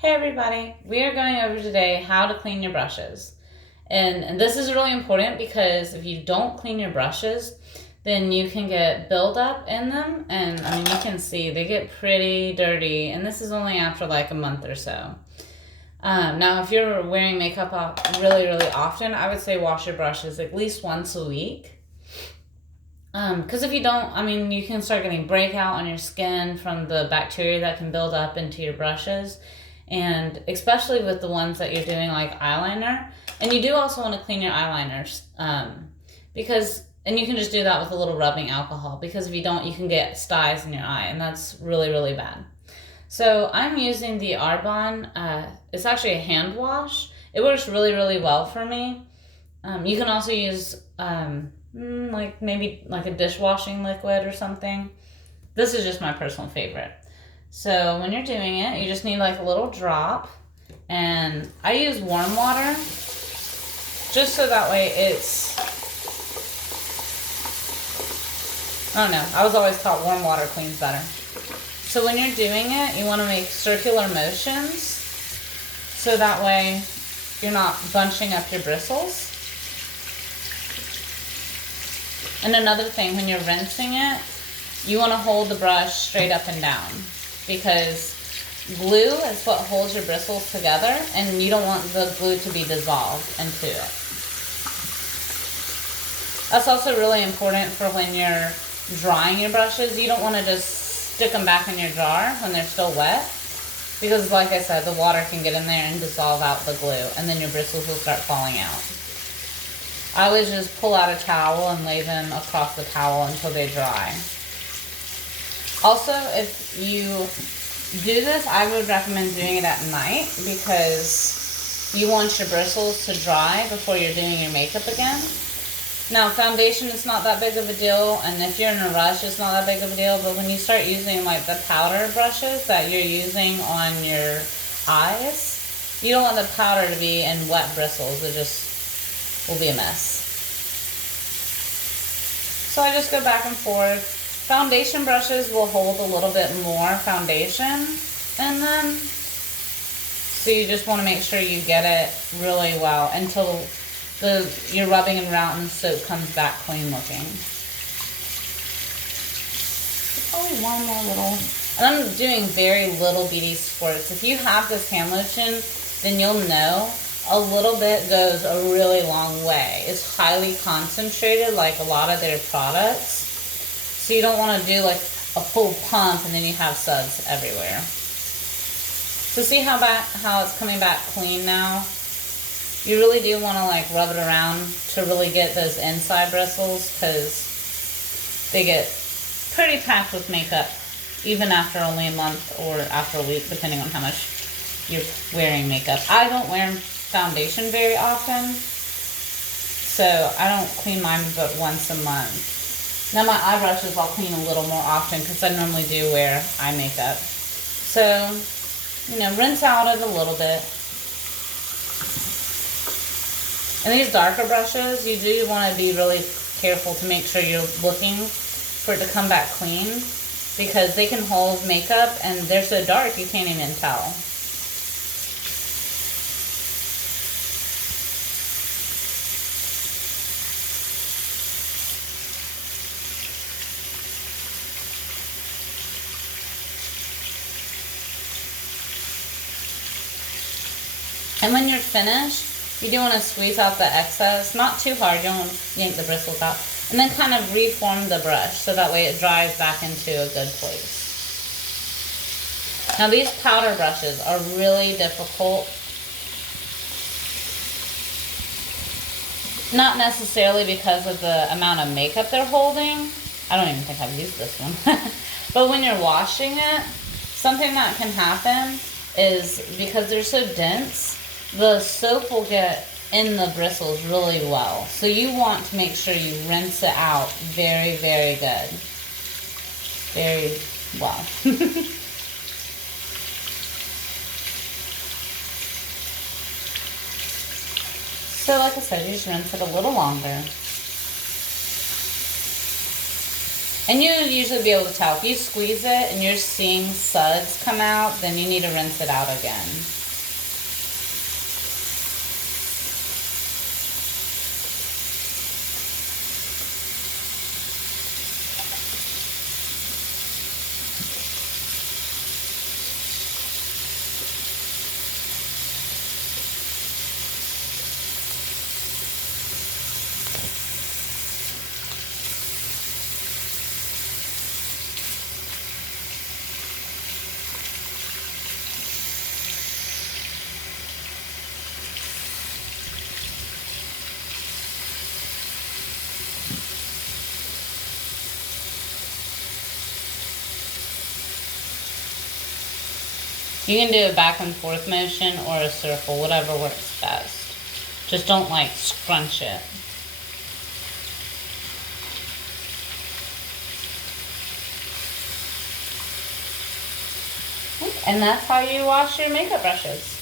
Hey everybody, we are going over today how to clean your brushes. And this is really important because if you don't clean your brushes, then you can get buildup in them. And I mean, you can see they get pretty dirty, and this is only after like a month or so. Now, if you're wearing makeup really, really often, I would say wash your brushes at least once a week. Because if you don't, I mean, you can start getting breakout on your skin from the bacteria that can build up into your brushes. And especially with the ones that you're doing like eyeliner. And you do also want to clean your eyeliners and you can just do that with a little rubbing alcohol, because if you don't, you can get styes in your eye, and that's really, really bad. So I'm using the Arbonne. It's actually a hand wash. It works really, really well for me. You can also use like maybe like a dishwashing liquid or something. This is just my personal favorite. So when you're doing it, you just need like a little drop, and I use warm water just so that way I don't know, I was always taught warm water cleans better. So when you're doing it, you want to make circular motions so that way you're not bunching up your bristles. And another thing, when you're rinsing it, you want to hold the brush straight up and down, because glue is what holds your bristles together, and you don't want the glue to be dissolved into it. That's also really important for when you're drying your brushes. You don't want to just stick them back in your jar when they're still wet, because like I said, the water can get in there and dissolve out the glue, and then your bristles will start falling out. I always just pull out a towel and lay them across the towel until they dry. Also, if you do this, I would recommend doing it at night, because you want your bristles to dry before you're doing your makeup again. Now, foundation is not that big of a deal, and if you're in a rush, it's not that big of a deal, but when you start using like the powder brushes that you're using on your eyes, you don't want the powder to be in wet bristles. It just will be a mess. So I just go back and forth. Foundation brushes will hold a little bit more foundation in them, so you just want to make sure you get it really well until you're rubbing it around and the soap comes back clean looking. Probably one more little, and I'm doing very little bitty squirts. If you have this hand lotion, then you'll know a little bit goes a really long way. It's highly concentrated, like a lot of their products. So you don't want to do like a full pump and then you have suds everywhere. So see how it's coming back clean now? You really do want to like rub it around to really get those inside bristles, because they get pretty packed with makeup even after only a month or after a week, depending on how much you're wearing makeup. I don't wear foundation very often, so I don't clean mine but once a month. Now my eye brushes I'll clean a little more often, because I normally do wear eye makeup. So, rinse out it a little bit. And these darker brushes, you do want to be really careful to make sure you're looking for it to come back clean, because they can hold makeup and they're so dark you can't even tell. And when you're finished, you do want to squeeze out the excess, not too hard, you don't want to yank the bristles out, and then kind of reform the brush so that way it dries back into a good place. Now these powder brushes are really difficult. Not necessarily because of the amount of makeup they're holding. I don't even think I've used this one. But when you're washing it, something that can happen is because they're so dense, the soap will get in the bristles really well. So you want to make sure you rinse it out very, very good. Very well. So like I said, you just rinse it a little longer. And you'll usually be able to tell. If you squeeze it and you're seeing suds come out, then you need to rinse it out again. You can do a back and forth motion or a circle, whatever works best. Just don't like scrunch it. And that's how you wash your makeup brushes.